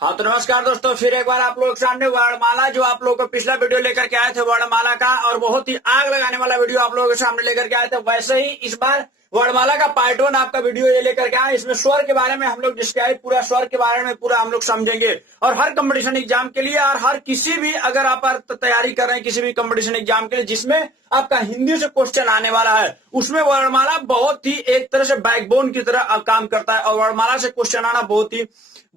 हाँ तो नमस्कार दोस्तों, फिर एक बार आप लोगों के सामने वर्णमाला जो आप लोगों को पिछला वीडियो लेकर के आए थे वर्णमाला का, और बहुत ही आग लगाने वाला वीडियो आप लोगों के सामने लेकर के आए थे, वैसे ही इस बार वर्णमाला का पार्ट 1 आपका वीडियो ये लेकर के आए। इसमें स्वर के बारे में हम लोग डिस्क्राइब, पूरा स्वर के बारे में पूरा हम लोग समझेंगे। और हर कंपटीशन एग्जाम के लिए और हर किसी भी, अगर आप तैयारी कर रहे हैं किसी भी कंपटीशन एग्जाम के लिए जिसमें आपका हिंदी से क्वेश्चन आने वाला है, उसमें वर्णमाला बहुत ही एक तरह से बैकबोन की तरह काम करता है। और वर्णमाला से क्वेश्चन आना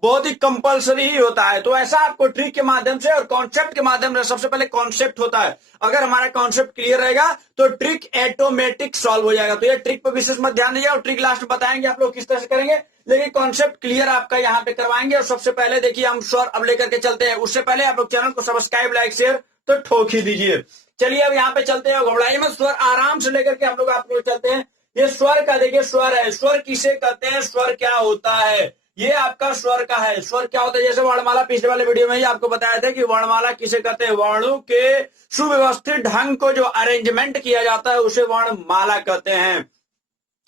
बहुत ही कंपलसरी ही होता है। तो ऐसा आपको ट्रिक के माध्यम से और कॉन्सेप्ट के माध्यम से, सबसे पहले कॉन्सेप्ट होता है, अगर हमारा कॉन्सेप्ट क्लियर रहेगा तो ट्रिक ऑटोमेटिक सॉल्व हो जाएगा। तो ये ट्रिक पर विशेष मत ध्यान दीजिए, और ट्रिक लास्ट में बताएंगे आप लोग किस तरह से करेंगे, लेकिन कॉन्सेप्ट क्लियर आपका यहाँ पे करवाएंगे। और सबसे पहले देखिए हम स्वर अब लेकर के चलते हैं। उससे पहले आप लोग चैनल को सब्सक्राइब, लाइक, शेयर तो ठोक ही दीजिए। चलिए अब यहाँ पे चलते हैं, घबराइए मत, स्वर आराम से लेकर के हम लोग आप लोग चलते हैं। ये स्वर का देखिए, स्वर है, स्वर किसे कहते हैं, स्वर क्या होता है, ये आपका स्वर का है। स्वर क्या होता है, जैसे वर्णमाला पिछले वाले वीडियो में ही आपको बताया था कि वर्णमाला किसे कहते हैं, वर्णों के सुव्यवस्थित ढंग को जो अरेंजमेंट किया जाता है उसे वर्णमाला कहते हैं।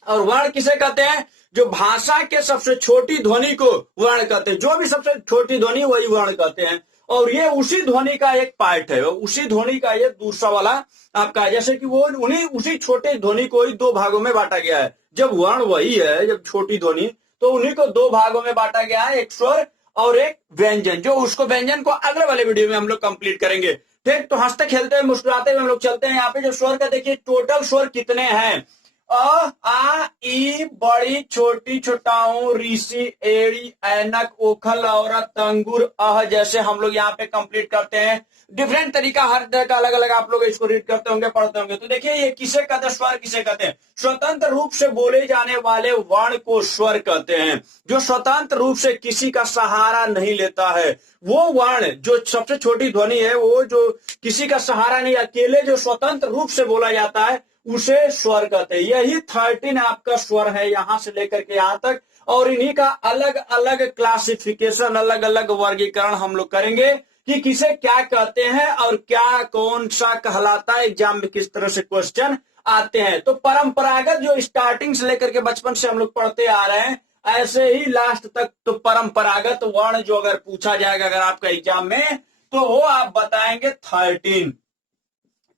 और वर्ण किसे कहते हैं, जो भाषा के सबसे छोटी ध्वनि को वर्ण कहते हैं। जो भी सबसे छोटी ध्वनि वही वर्ण कहते हैं। और ये उसी ध्वनि का एक पार्ट है, उसी ध्वनि का ये दूसरा वाला आपका, जैसे कि वो उसी छोटे ध्वनि को ही 2 भागों में बांटा गया है। जब वर्ण वही है, जब छोटी ध्वनि, तो उन्हीं को 2 भागों में बांटा गया है, एक स्वर और एक व्यंजन। जो उसको व्यंजन को अगले वाले वीडियो में हम लोग कंप्लीट करेंगे। ठीक, तो हंसते खेलते हुए मुस्कुराते हुए हम लोग चलते हैं। यहाँ पे जो स्वर का देखिए टोटल स्वर कितने हैं, अ, आ, ई, बड़ी, छोटी, छोटाऊ, ऋषि, एड़ी, ऐनक, ओखल, औरत, अंगूर, अह, जैसे हम लोग यहाँ पे कंप्लीट करते हैं। डिफरेंट तरीका, हर तरह का अलग अलग आप लोग इसको रीड करते होंगे, पढ़ते होंगे। तो देखिए ये किसे कहते हैं, स्वर किसे कहते हैं, स्वतंत्र रूप से बोले जाने वाले वर्ण को स्वर कहते हैं। जो स्वतंत्र रूप से किसी का सहारा नहीं लेता है, वो वर्ण जो सबसे छोटी ध्वनि है, वो जो किसी का सहारा नहीं, अकेले जो स्वतंत्र रूप से बोला जाता है उसे स्वर कहते हैं। यही 13 आपका स्वर है, यहां से लेकर के यहां तक। और इन्हीं का अलग अलग क्लासिफिकेशन, अलग अलग वर्गीकरण हम लोग करेंगे कि किसे क्या कहते हैं और क्या कौन सा कहलाता है, एग्जाम में किस तरह से क्वेश्चन आते हैं। तो परंपरागत जो स्टार्टिंग से लेकर के बचपन से हम लोग पढ़ते आ रहे हैं, ऐसे ही लास्ट तक तो परंपरागत वर्ण जो अगर पूछा जाएगा अगर आपका एग्जाम में, तो वो आप बताएंगे 13।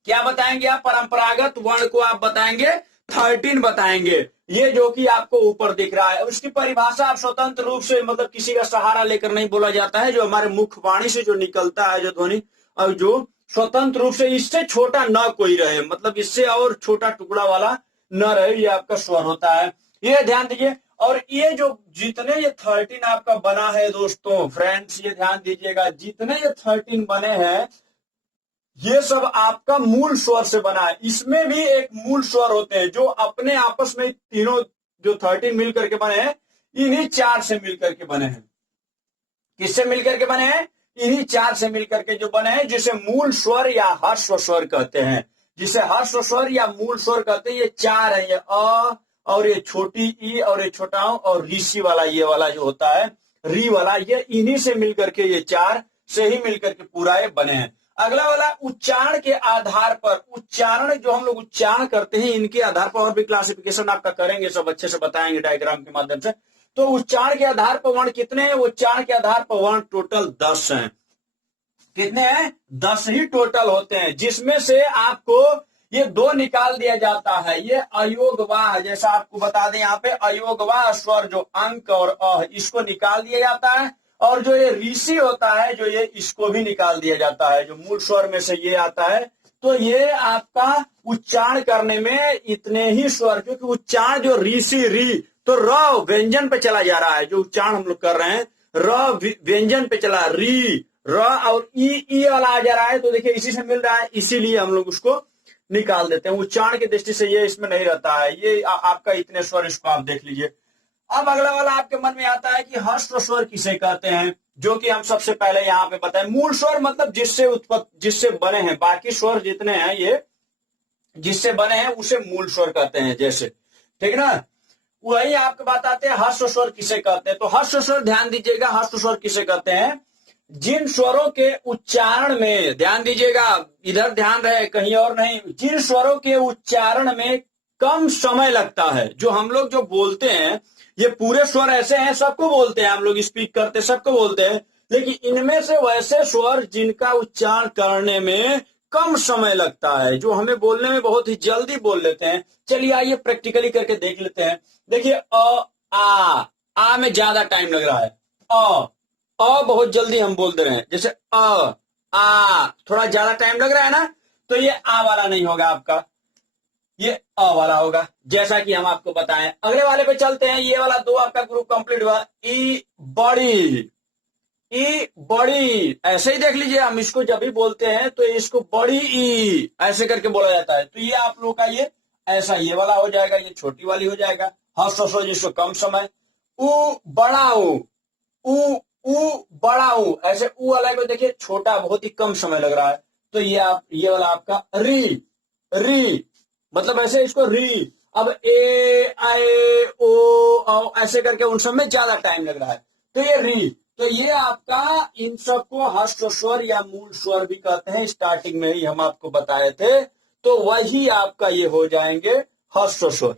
क्या बताएंगे आप, परंपरागत वर्ण को आप बताएंगे 13 बताएंगे। ये जो कि आपको ऊपर दिख रहा है, उसकी परिभाषा आप स्वतंत्र रूप से, मतलब किसी का सहारा लेकर नहीं बोला जाता है, जो हमारे मुख वाणी से जो निकलता है जो ध्वनि, और जो स्वतंत्र रूप से इससे छोटा न कोई रहे, मतलब इससे और छोटा टुकड़ा वाला न रहे, ये आपका स्वर होता है। ये ध्यान दीजिए। और ये जो जितने ये 13 आपका बना है दोस्तों, फ्रेंड्स, ये ध्यान दीजिएगा, जितने ये 13 बने हैं ये सब आपका मूल स्वर से बना है। इसमें भी एक मूल स्वर होते हैं जो अपने आपस में तीनों जो 13 मिल करके बने हैं, इन्हीं 4 से मिल करके बने हैं। किससे मिल करके बने हैं, इन्हीं 4 से मिल करके जो बने हैं, जिसे मूल स्वर या ह्रस्व स्वर कहते हैं, जिसे ह्रस्व स्वर या मूल स्वर कहते हैं। ये 4 है, ये अ और ये छोटी ई और ये छोटा और ऋषि वाला, ये वाला जो होता है री वाला, ये इन्हीं से मिल करके, ये 4 से ही मिल करके पूरा ये बने हैं। अगला वाला उच्चारण के आधार पर, उच्चारण जो हम लोग उच्चारण करते हैं इनके आधार पर और भी क्लासिफिकेशन आपका करेंगे, सब अच्छे से बताएंगे डायग्राम के माध्यम से। तो उच्चारण के आधार पर वर्ण कितने हैं, उच्चारण के आधार पर वर्ण टोटल 10 हैं। कितने हैं, 10 ही टोटल होते हैं, जिसमें से आपको ये 2 निकाल दिया जाता है। ये अयोगवाह, जैसा आपको बता दें यहाँ पे, अयोगवाह स्वर जो अंक और अह, इसको निकाल दिया जाता है। और जो ये ऋषि होता है, जो ये, इसको भी निकाल दिया जाता है, जो मूल स्वर में से ये आता है। तो ये आपका उच्चारण करने में इतने ही स्वर, क्योंकि उच्चारण जो ऋषि री, तो र व्यंजन पे चला जा रहा है, जो उच्चारण हम लोग कर रहे हैं र व्यंजन पे चला, री, र और ई वाला आ जा रहा है। तो देखिए इसी से मिल रहा है, इसीलिए हम लोग उसको निकाल देते हैं। उच्चारण की दृष्टि से ये इसमें नहीं रहता है, ये आपका इतने स्वर, इसको आप देख लीजिए। अब अगला वाला आपके मन में आता है कि ह्रस्व स्वर किसे कहते हैं, जो कि हम सबसे पहले यहाँ पे बताएं। मूल स्वर मतलब जिससे बने हैं, बाकी स्वर जितने हैं ये जिससे बने हैं उसे मूल स्वर कहते हैं, जैसे, ठीक ना। वही आपको बताते हैं ह्रस्व स्वर किसे कहते हैं। तो ह्रस्व स्वर ध्यान दीजिएगा, ह्रस्व स्वर किसे कहते हैं, जिन स्वरों के उच्चारण में, ध्यान दीजिएगा, इधर ध्यान रहे कहीं और नहीं, जिन स्वरों के उच्चारण में कम समय लगता है। जो हम लोग जो बोलते हैं, ये पूरे स्वर ऐसे हैं, सबको बोलते हैं हम लोग, स्पीक करते सबको बोलते हैं, लेकिन इनमें से वैसे स्वर जिनका उच्चारण करने में कम समय लगता है, जो हमें बोलने में बहुत ही जल्दी बोल लेते हैं। चलिए आइए प्रैक्टिकली करके देख लेते हैं। देखिए आ में ज्यादा टाइम लग रहा है। अ बहुत जल्दी हम बोल दे रहे हैं, जैसे आ थोड़ा ज्यादा टाइम लग रहा है ना, तो ये आ वाला नहीं होगा आपका, ये अ वाला होगा, जैसा कि हम आपको बताएं। अगले वाले पे चलते हैं। ये वाला 2 आपका ग्रुप कंप्लीट हुआ। ई बड़ी, ई बड़ी ऐसे ही देख लीजिए, हम इसको जब भी बोलते हैं तो इसको बड़ी ई ऐसे करके बोला जाता है। तो ये आप लोग का ये ऐसा ये वाला हो जाएगा, ये छोटी वाली हो जाएगा। हर्ष जिसको कम समय। ऊ बड़ा ऊ बड़ा ऊ, ऐसे ऊ वाला को देखिए छोटा, बहुत ही कम समय लग रहा है। तो ये वाला आपका री मतलब ऐसे इसको री। अब ए आए ओ ऐसे करके उन सब में ज्यादा टाइम लग रहा है, तो ये री। तो ये आपका इन सबको हर्ष स्वर या मूल स्वर भी कहते हैं, स्टार्टिंग में ही हम आपको बताए थे। तो वही आपका ये हो जाएंगे हर्ष स्वर।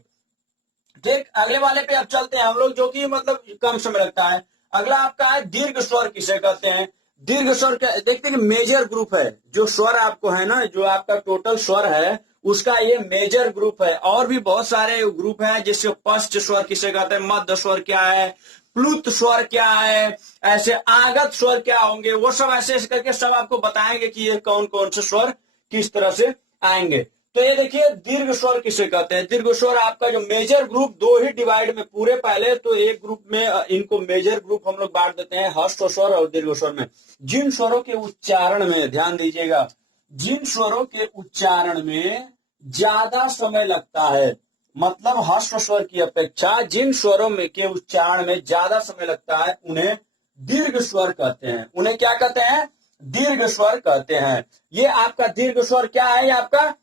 ठीक, अगले वाले पे अब चलते हैं हम लोग, जो कि मतलब कम समय लगता है। अगला आपका है दीर्घ स्वर, किसे कहते हैं? दीर्घ स्वर देखते हैं, मेजर ग्रुप है जो स्वर आपको है ना, जो आपका टोटल स्वर है उसका ये मेजर ग्रुप है। और भी बहुत सारे ग्रुप हैं, जैसे पश्च स्वर किसे कहते हैं, मध्य स्वर क्या है, प्लुत स्वर क्या है, ऐसे आगत स्वर क्या होंगे, वो सब ऐसे करके सब आपको बताएंगे कि ये कौन कौन से स्वर किस तरह से आएंगे। तो ये देखिए दीर्घ स्वर किसे कहते हैं। दीर्घ स्वर आपका जो मेजर ग्रुप 2 ही डिवाइड में पूरे, पहले तो एक ग्रुप में इनको मेजर ग्रुप हम लोग बांट देते हैं, हर्ष स्वर और दीर्घ स्वर में। जिन स्वरों के उच्चारण में ध्यान दीजिएगा, जिन स्वरों के उच्चारण में ज्यादा समय लगता है, मतलब हर्ष स्वर की अपेक्षा जिन स्वरों में के उच्चारण में ज्यादा समय लगता है, उन्हें दीर्घ स्वर कहते हैं। उन्हें क्या कहते हैं? दीर्घ स्वर कहते हैं। ये आपका दीर्घ स्वर क्या है? ये आपका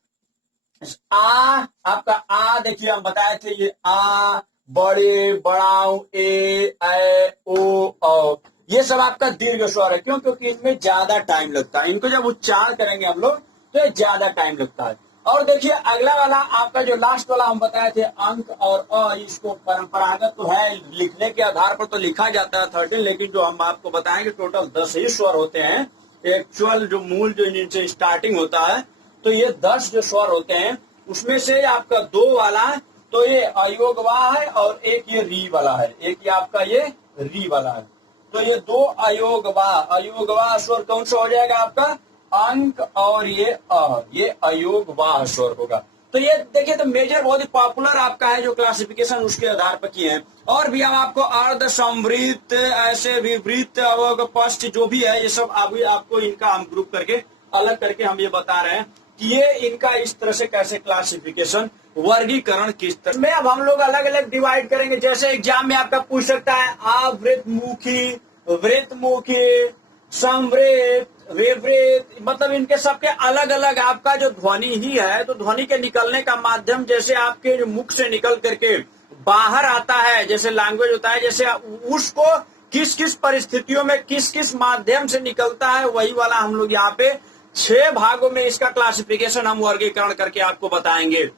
आपका आ देखिए हम बताए थे, ये आ, बड़े, बड़ाऊ, ए ओ, ये सब आपका दीर्घ स्वर है। क्यों? क्योंकि इनमें ज्यादा टाइम लगता है। इनको जब उच्चारण करेंगे हम लोग तो ज्यादा टाइम लगता है। और देखिए अगला वाला आपका जो लास्ट वाला हम बताए थे, अंक और अ, इसको परंपरागत तो है, लिखने के आधार पर तो लिखा जाता है 13, लेकिन जो हम आपको बताएंगे टोटल 10 ही स्वर होते हैं। एक्चुअल जो मूल जो इनसे स्टार्टिंग होता है, तो ये 10 जो स्वर होते हैं, उसमें से आपका 2 वाला तो ये अयोगवा है और एक ये री वाला है, एक ये आपका ये री वाला है। तो ये 2 अयोगवा स्वर कौन सा हो जाएगा आपका? अंक और ये अयोगवाह स्वर होगा। तो ये देखिए, तो मेजर बहुत ही पॉपुलर आपका है, जो क्लासिफिकेशन उसके आधार पर किए हैं। और भी हम आपको अर्ध संवृत, ऐसे विवृत, अवग, पश्च जो भी है, ये सब अभी आपको इनका हम ग्रुप करके अलग करके हम ये बता रहे हैं कि ये इनका इस तरह से कैसे क्लासिफिकेशन, वर्गीकरण किस तरह में अब हम लोग अलग अलग डिवाइड करेंगे। जैसे एग्जाम में आपका पूछ सकता है आवृतमुखी, वृतमुखी, संवृत, विवृत, मतलब इनके सबके अलग अलग आपका जो ध्वनि ही है, तो ध्वनि के निकलने का माध्यम जैसे आपके जो मुख से निकल करके बाहर आता है, जैसे लैंग्वेज होता है, जैसे उसको किस किस परिस्थितियों में किस किस माध्यम से निकलता है, वही वाला हम लोग यहाँ पे 6 भागों में इसका क्लासिफिकेशन हम वर्गीकरण करके आपको बताएंगे,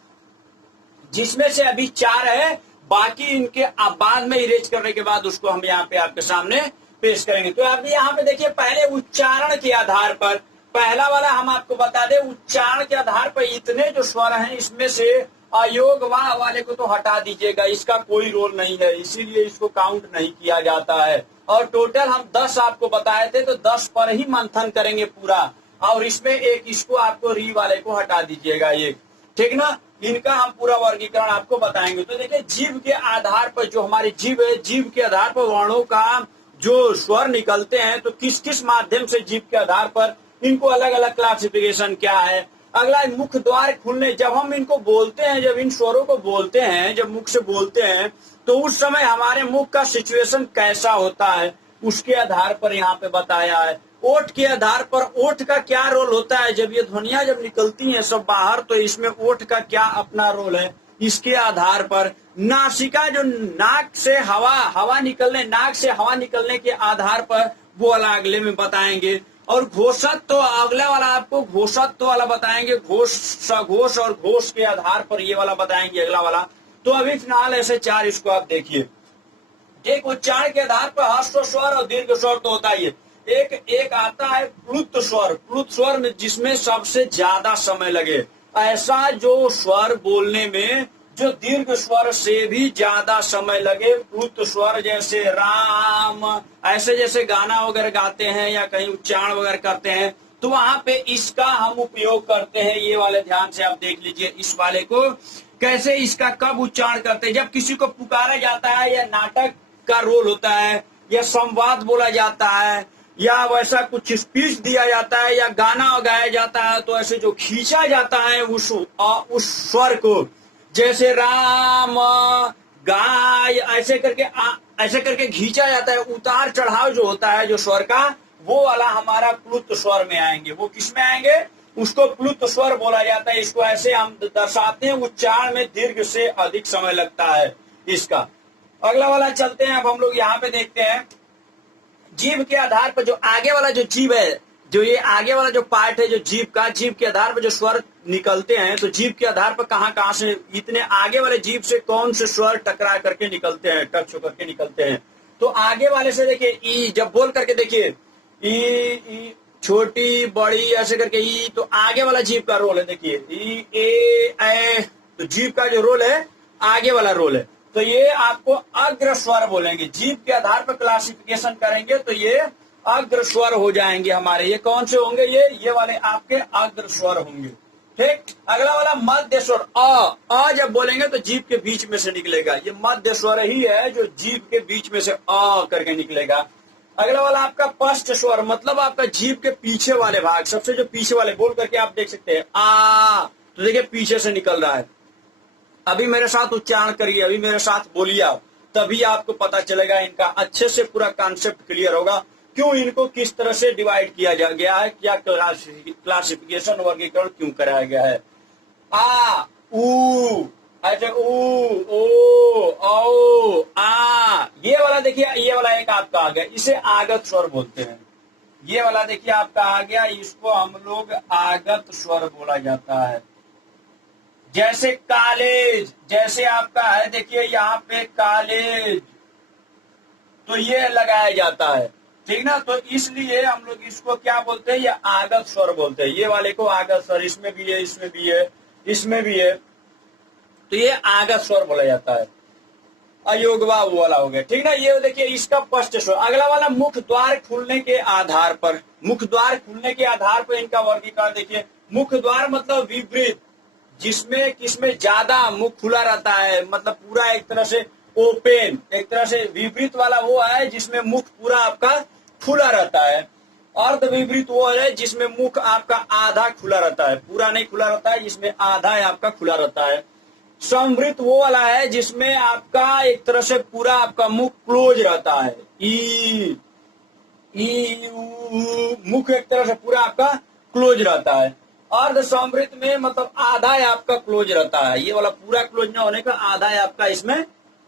जिसमें से अभी 4 है, बाकी इनके बाद में इरेज करने के बाद उसको हम यहाँ पे आपके सामने पेश करेंगे। तो आप यहाँ पे देखिए, पहले उच्चारण के आधार पर पहला वाला हम आपको बता दें, उच्चारण के आधार पर इतने जो स्वर हैं, इसमें से अयोग वाह वाले को तो हटा दीजिएगा, इसका कोई रोल नहीं है, इसीलिए इसको काउंट नहीं किया जाता है। और टोटल हम 10 आपको बताए थे, तो 10 पर ही मंथन करेंगे पूरा, और इसमें एक इसको आपको री वाले को हटा दीजिएगा, ये ठीक ना। इनका हम पूरा वर्गीकरण आपको बताएंगे। तो देखिए, जीव के आधार पर जो हमारी जीव है, जीव के आधार पर वर्णों का जो स्वर निकलते हैं, तो किस किस माध्यम से जीव के आधार पर इनको अलग अलग क्लासिफिकेशन क्या है। अगला मुख द्वार खुलने, जब हम इनको बोलते हैं, जब इन स्वरों को बोलते हैं, जब मुख से बोलते हैं, तो उस समय हमारे मुख का सिचुएशन कैसा होता है, उसके आधार पर यहाँ पे बताया है। ओठ के आधार पर ओठ का क्या रोल होता है, जब ये ध्वनियां जब निकलती हैं सब बाहर, तो इसमें ओठ का क्या अपना रोल है, इसके आधार पर। नासिका, जो नाक से हवा निकलने, नाक से हवा निकलने के आधार पर, वो वाला अगले में बताएंगे। और घोषत्व, तो अगला वाला आपको घोषत्व वाला बताएंगे, घोष, सघोष और घोष के आधार पर ये वाला बताएंगे अगला वाला। तो अभी फिलहाल ऐसे 4 इसको आप देखिए। एक उच्चारण के आधार पर ह्रस्व स्वर और दीर्घ स्वर तो होता ही है। एक आता है प्लुत स्वर में जिसमें सबसे ज्यादा समय लगे। ऐसा जो स्वर बोलने में जो दीर्घ स्वर से भी ज्यादा समय लगे, प्लुत स्वर, जैसे राम, ऐसे जैसे गाना वगैरह गाते हैं या कहीं उच्चारण वगैरह करते हैं तो वहां पे इसका हम उपयोग करते हैं। ये वाले ध्यान से आप देख लीजिए इस वाले को, कैसे इसका कब उच्चारण करते हैं। जब किसी को पुकारा जाता है या नाटक का रोल होता है या संवाद बोला जाता है या वैसा कुछ स्पीच दिया जाता है या गाना गाया जाता है तो ऐसे जो खींचा जाता है उस स्वर को, जैसे राम गाय, ऐसे करके खींचा जाता है। उतार चढ़ाव जो होता है जो स्वर का, वो वाला हमारा प्लुत स्वर में आएंगे। वो किस में आएंगे? उसको प्लुत स्वर बोला जाता है। इसको ऐसे हम दर्शाते हैं, उच्चारण में दीर्घ से अधिक समय लगता है इसका। अगला वाला चलते हैं। अब हम लोग यहाँ पे देखते हैं जीभ के आधार पर, जो आगे वाला जो जीभ है, जो ये आगे वाला जो पार्ट है जो जीभ का, जीभ के आधार पर जो स्वर निकलते हैं, तो जीभ के आधार पर कहाँ से, इतने आगे वाले जीभ से कौन से स्वर टकरा करके निकलते हैं, टच होकर के निकलते हैं। तो आगे वाले से देखिए ई, जब बोल करके देखिए ई, छोटी बड़ी ऐसे करके ई, तो आगे वाला जीभ का रोल है। देखिए ई ए, तो जीभ का जो रोल है आगे वाला रोल है। तो ये आपको अग्र स्वर बोलेंगे। जीभ के आधार पर क्लासिफिकेशन करेंगे तो ये अग्र स्वर हो जाएंगे हमारे। ये कौन से होंगे? ये वाले आपके अग्र स्वर होंगे। ठीक। अगला वाला मध्य स्वर अ जब बोलेंगे तो जीभ के बीच में से निकलेगा। ये मध्य स्वर ही है जो जीभ के बीच में से अ करके निकलेगा। अगला वाला आपका पश्च स्वर, मतलब आपका जीभ के पीछे वाले भाग, सबसे जो पीछे वाले, बोल करके आप देख सकते हैं आ, तो देखिए पीछे से निकल रहा है। अभी मेरे साथ उच्चारण करिए, अभी मेरे साथ बोलिए आप, तभी आपको पता चलेगा, इनका अच्छे से पूरा कॉन्सेप्ट क्लियर होगा, क्यों इनको किस तरह से डिवाइड किया गया है, क्या क्लासिफिकेशन वर्गीकरण क्यों कराया गया है। आ उ, अच्छा ऊ ओ औ आ, ये वाला देखिए, ये वाला एक आपका आ गया, इसे आगत स्वर बोलते हैं। ये वाला देखिए आपका आ गया, इसको हम लोग आगत स्वर बोला जाता है। जैसे कॉलेज, जैसे आपका है देखिए यहाँ पे कॉलेज, तो ये लगाया जाता है। ठीक ना, तो इसलिए हम लोग इसको क्या बोलते हैं, ये आगत स्वर बोलते हैं। ये वाले को आगत स्वर, इसमें भी है, इसमें भी है, इसमें भी है, तो ये आगत स्वर बोला जाता है। अयोगवा वो वाला हो गया। ठीक ना, ये देखिए इसका पश्च स्वर। अगला वाला मुख द्वार खुलने के आधार पर, मुख द्वार खुलने के आधार पर इनका वर्गीकरण देखिए। मुख द्वार मतलब विपरीत, जिसमें किसमें ज्यादा मुख खुला रहता है, मतलब पूरा एक तरह से ओपन, एक तरह से विपरीत वाला वो है जिसमें मुख पूरा आपका खुला रहता है। अर्ध विपरीत वो है जिसमें मुख आपका आधा खुला रहता है, पूरा नहीं खुला रहता है, जिसमें आधा आपका खुला रहता है। संवृत वो वाला है जिसमें आपका एक तरह से पूरा आपका मुख क्लोज रहता है। ई मुख एक तरह से पूरा आपका क्लोज रहता है। अर्ध संवृत में मतलब आधा आपका क्लोज रहता है, ये वाला पूरा क्लोज न होने का आधा आपका इसमें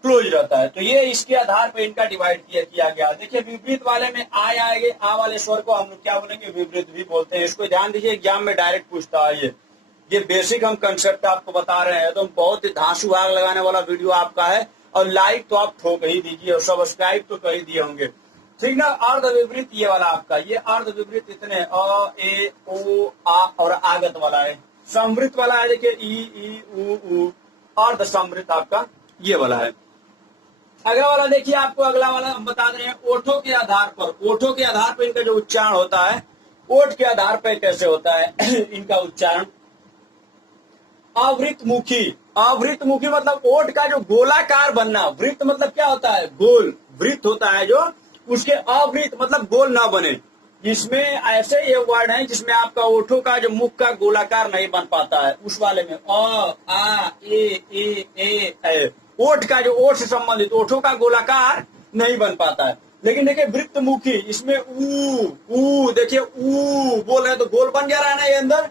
क्लोज रहता है। तो ये इसके आधार पर इनका डिवाइड किया गया। देखिए विपरीत वाले में आएंगे, आ वाले स्वर को हम लोग क्या बोलेंगे, विपरीत भी बोलते हैं। इसको ध्यान दीजिए, एग्जाम में डायरेक्ट पूछता है। ये बेसिक हम कंसेप्ट आपको बता रहे हैं, तो बहुत ही धांसू आग लगाने वाला वीडियो आपका है। और लाइक तो आप ठोक ही दीजिए और सब्सक्राइब तो कर ही दिए होंगे। ठीक ना। अर्ध विपरीत ये वाला आपका, ये अर्ध विपरीत इतने अ ए ओ आ और आगत वाला है। संवृत वाला है देखिए ई उ। अर्ध संवृत आपका ये वाला है। अगला वाला देखिए, आपको अगला वाला हम बता रहे हैं ओठों के आधार पर। ओठों के आधार पर इनका जो उच्चारण होता है, ओठ के आधार पर कैसे होता है इनका उच्चारण। अवृत मुखी, अवृत मुखी मतलब ओठ का जो गोलाकार बनना। वृत्त मतलब क्या होता है, गोल। वृत्त होता है जो, उसके अवृत मतलब गोल ना बने। इसमें ऐसे ये वर्ड हैं जिसमें आपका ओठों का जो मुख का गोलाकार नहीं बन पाता है, उस वाले में अ आ ए। ओठ का जो, ओठ से संबंधित ओठों का गोलाकार नहीं बन पाता है। लेकिन देखिए वृत्त मुखी, इसमें ऊ देखिए ऊ बोल रहे हैं तो गोल बन जा रहा है ना ये अंदर,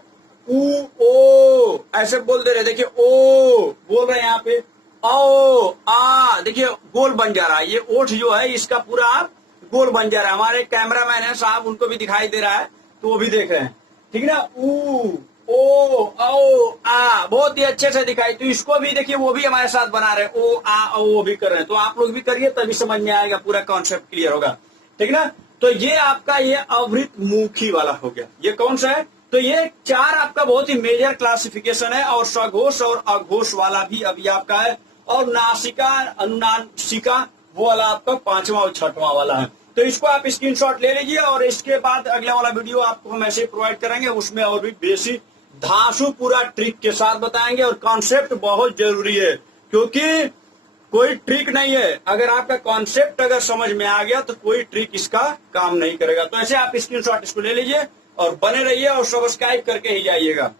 ऊ ओ ऐसे बोल दे रहे, देखिए ओ बोल रहे हैं यहाँ पे, ओ आ देखिए गोल बन जा रहा है। ये ओठ जो है इसका पूरा गोल बन जा रहा है। हमारे कैमरामैन है साहब, उनको भी दिखाई दे रहा है, तो वो भी देख रहे हैं। ठीक ना, ऊ ओ आ बहुत ही अच्छे से दिखाई। तो इसको भी देखिए, वो भी हमारे साथ बना रहे हैं, ओ आ ओ वो भी कर रहे हैं। तो आप लोग भी करिए, तभी समझ में आएगा, पूरा कॉन्सेप्ट क्लियर होगा। ठीक ना। तो ये आपका ये अवृत मुखी वाला हो गया। ये कौन सा है? तो ये 4 आपका बहुत ही मेजर क्लासिफिकेशन है, और सघोष और अघोष वाला भी अभी आपका है, और नासिका अनुनासिका वो वाला आपका 5वां और 6वां वाला है। तो इसको आप स्क्रीनशॉट ले लीजिए, और इसके बाद अगला वाला वीडियो आपको हम ऐसे प्रोवाइड करेंगे, उसमें और भी बेसिक धांसू पूरा ट्रिक के साथ बताएंगे। और कॉन्सेप्ट बहुत जरूरी है, क्योंकि कोई ट्रिक नहीं है, अगर आपका कॉन्सेप्ट अगर समझ में आ गया तो कोई ट्रिक इसका काम नहीं करेगा। तो ऐसे आप स्क्रीनशॉट इसको ले लीजिए और बने रहिए और सब्सक्राइब करके ही जाइएगा।